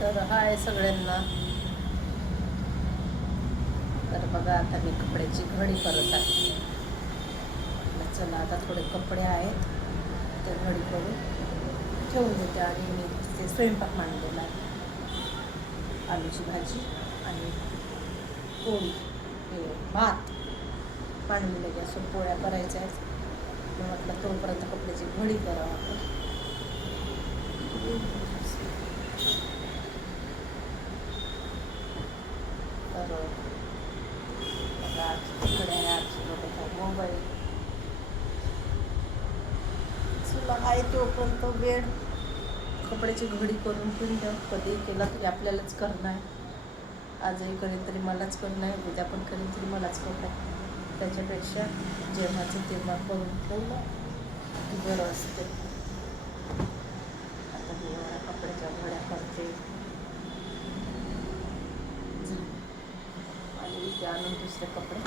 तर हाय सगळ्यांना. तर बघा आता मी कपड्याची घडी करत आहे. चला आता थोडे कपडे आहेत ते घडी करून ठेवून देते आणि मी ते स्वयंपाक मांडलेला आहे. आलूची भाजी आणि पोळी हे भात मांडलेले गॅसवर पोळ्या करायच्या आहेत. मग म्हटलं तोपर्यंत कपड्याची घडी करावं आपण. तर बघा तिकडे मोबाईल चला आहे तोपर्यंत वेळ कपड्याची घडी करून ठेवून कधी केला तरी आपल्यालाच करणं आहे. आजही करेन तरी मलाच करणं आहे, उद्या पण करेन तरी मलाच करणं आहे. त्याच्यापेक्षा जेव्हाचं तेव्हा करून ठेवलं की बरं असते. आता मी एवढ्या कपड्याच्या घड्या करते आणि इथे आणून दुसरे कपडे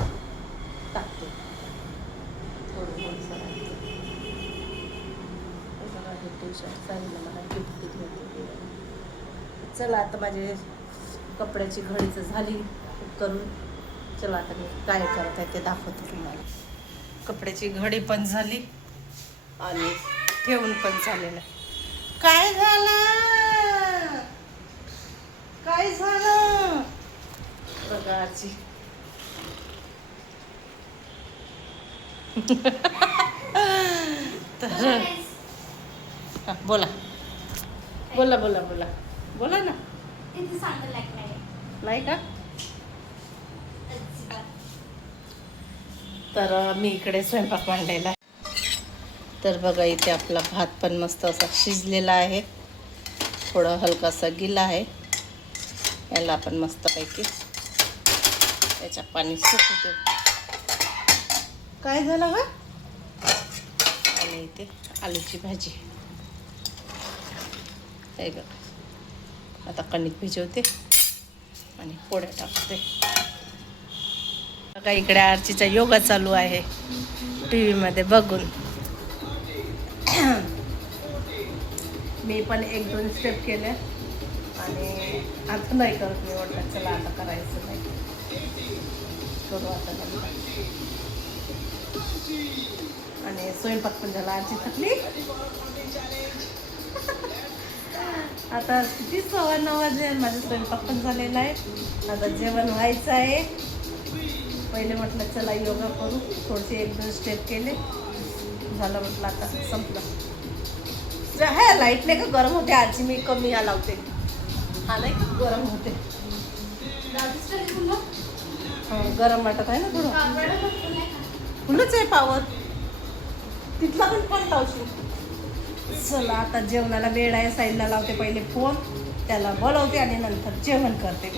टाकते. थोडी मोठं राहते. हे टी शर्ट साईडला मला गिफ्ट दिली होती. चला आता माझे कपड्याची घडीच झाली करून. चला आता मी काय करत आहे ते दाखवते तुम्हाला. कपड्याची घडी पण झाली आणि ठेवून पण झालेलं आहे. काय झालं काय झालं बघा आजी. तर बोला बोला बोला बोला बोला ना. नाही का. तर मी इकडे स्वयंपाक मांडलेला आहे. तर बघा इथे आपला भात पण मस्त असा शिजलेला आहे. थोडं हलकासा गिला आहे. याला आपण मस्तपैकी त्याच्या पाणी सुकू देऊ. काय झालं का. आणि इथे आलूची भाजी हे बघा. आता कणिक भिजवते आणि पोळ्या टाकते. बघा इकडे आरचीचा योगा चालू आहे टी व्हीमध्ये बघून. मी पण 1-2 स्टेप केले आणि आता नाही करत. मी वाटलं चला आता करायचं नाही करू आता नंतर. आणि स्वयंपाक पण झाला. आरची थकली. आता किती 9:15 वाजेल. माझा स्वयंपाक पण झालेला आहे. आता जेवण व्हायचं आहे. पहिले म्हटलं चला योगा करू. थोडेसे 1-2 स्टेप केले झालं. म्हटलं आता संपलं. हा लाईट नाही का गरम होते. आजी मी कमी या लावते. हा नाही का गरम होते. गरम वाटत आहे ना थोडं. फुलंच आहे पावर. तिथला पण फोन लावशील. चला आता जेवणाला वेळ आहे. साईडला लावते पहिले फोन. त्याला बोलवते आणि नंतर जेवण करते.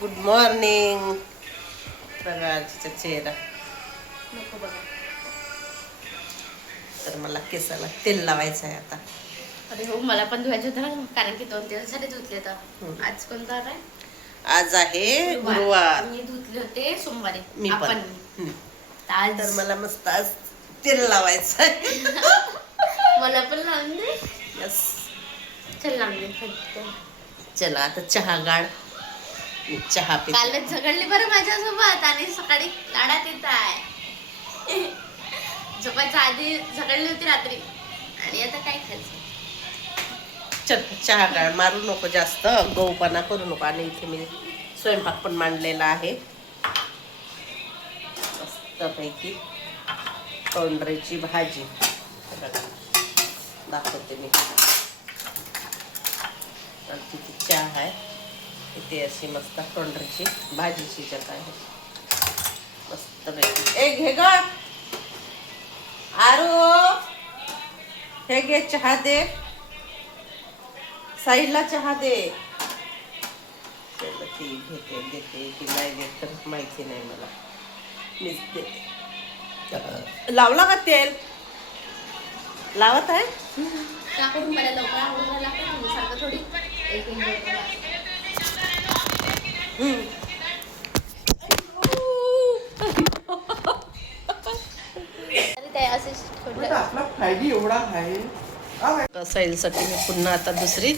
Good morning. बघा आजीचा चेहरा नको बघा. तर मला केसाला तेल लावायचं आहे आता. अरे हो मला पण धुवायचं होतं ना, कारण की 2 दिवस झाले धुतले. तर आज कोणता आहे. आज आहे गुरुवार. मी धुतले होते सोमवारी. मी पण. आज तर मला मस्त आज तेल लावायचं आहे. मला पण लावून दे. यस चल लावून दे. चला आता चहा गाळ. मी चहा पिते. कालच झगडली बरं माझ्यासोबत आणि सकाळी लाडात येत आहे. झोपायच्या आधी झगडली होती रात्री आणि आता काय खायचं. चल चहा गाळ. मारू नको जास्त. गहूपणा करू नको. आणि इथे मी स्वयंपाक पण मांडलेला आहे मस्तपैकी. तोंडरीची भाजी दाखवते मी. आणि तिथे चहा आहे. इथे अशी मस्त तोंडरीची भाजी शिजत आहे मस्तपैकी. ए घे ग आरू. हे घे चहा दे. साईडला चहा दे. ती घेते देते की नाही देत तर माहिती नाही मला. मीच देते. लावला का तेल. लावत आहे. टाकून मला लवकर आवडून लागतं सारखं थोडी. आपला फायदा एवढा आहे. साईलसाठी मी पुन्हा आता दुसरी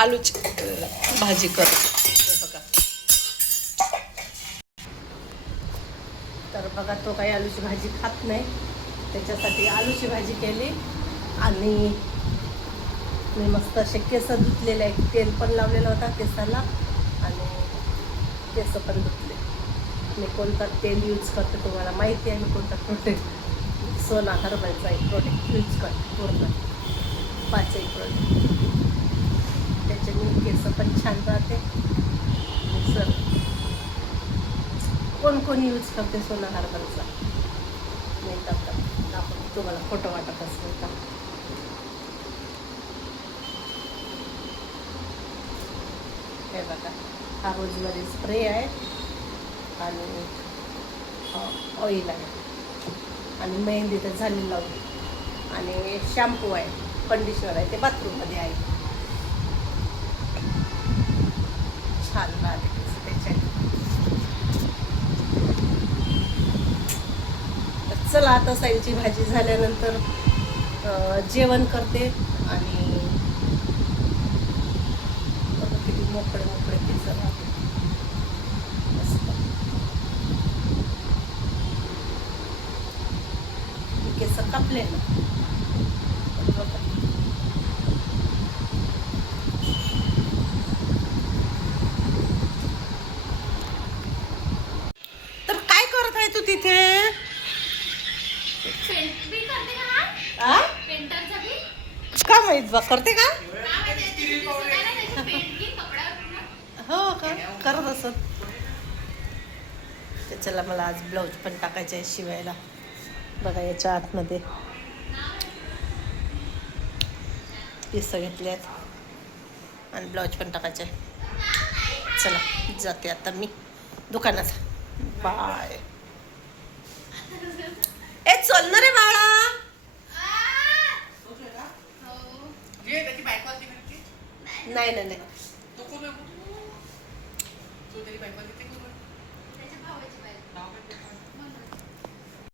आलूची भाजी करते. बघा, तर बघा तो काही आलूची भाजी खात नाही, त्याच्यासाठी आलूची भाजी केली. आणि मी मस्त असे केस धुतलेले आहे, तेल पण लावलेलं होता केसाला आणि केस पण धुतले. मी कोणता तेल यूज करते तुम्हाला माहिती आहे, मी कोणता प्रोटेक्ट सोना हर्बलचा एक प्रोडक्ट यूज करते, पूर्ण 5 प्रोडक्ट. त्याच्याने केस पण छान राहते. सर कोण यूज करते सोना हर्बलचा, मी तर आपण तुम्हाला फोटो वाटत असेल का. हे बघा, हा रोजमध्ये स्प्रे आहे आणि ऑइल आहे आणि मेहंदी तर झाली लावली आणि शॅम्पू आहे, कंडिशनर आहे, ते बाथरूममध्ये आहे. छान राहते त्याच्या. चला आता साईलची भाजी झाल्यानंतर जेवण करते. आणि किती मोकळे मोकळे केस राहते, मस्त केस कापले ना. तर काय करत आहे तू तिथे? पेंट बी करते का? आ? पेंटरचा बी का माहित बा, करते का? हो का, करत असत. त्याच्याला मला आज ब्लाऊज पण टाकायचं आहे शिवायला. बघा याच्या आतमध्ये पिस घेतले आहेत आणि ब्लाऊज पण टाकायचे आहे. चला जाते आता मी दुकानात. बाय. ए चल ना रे बाळा. नाही नाही नाही,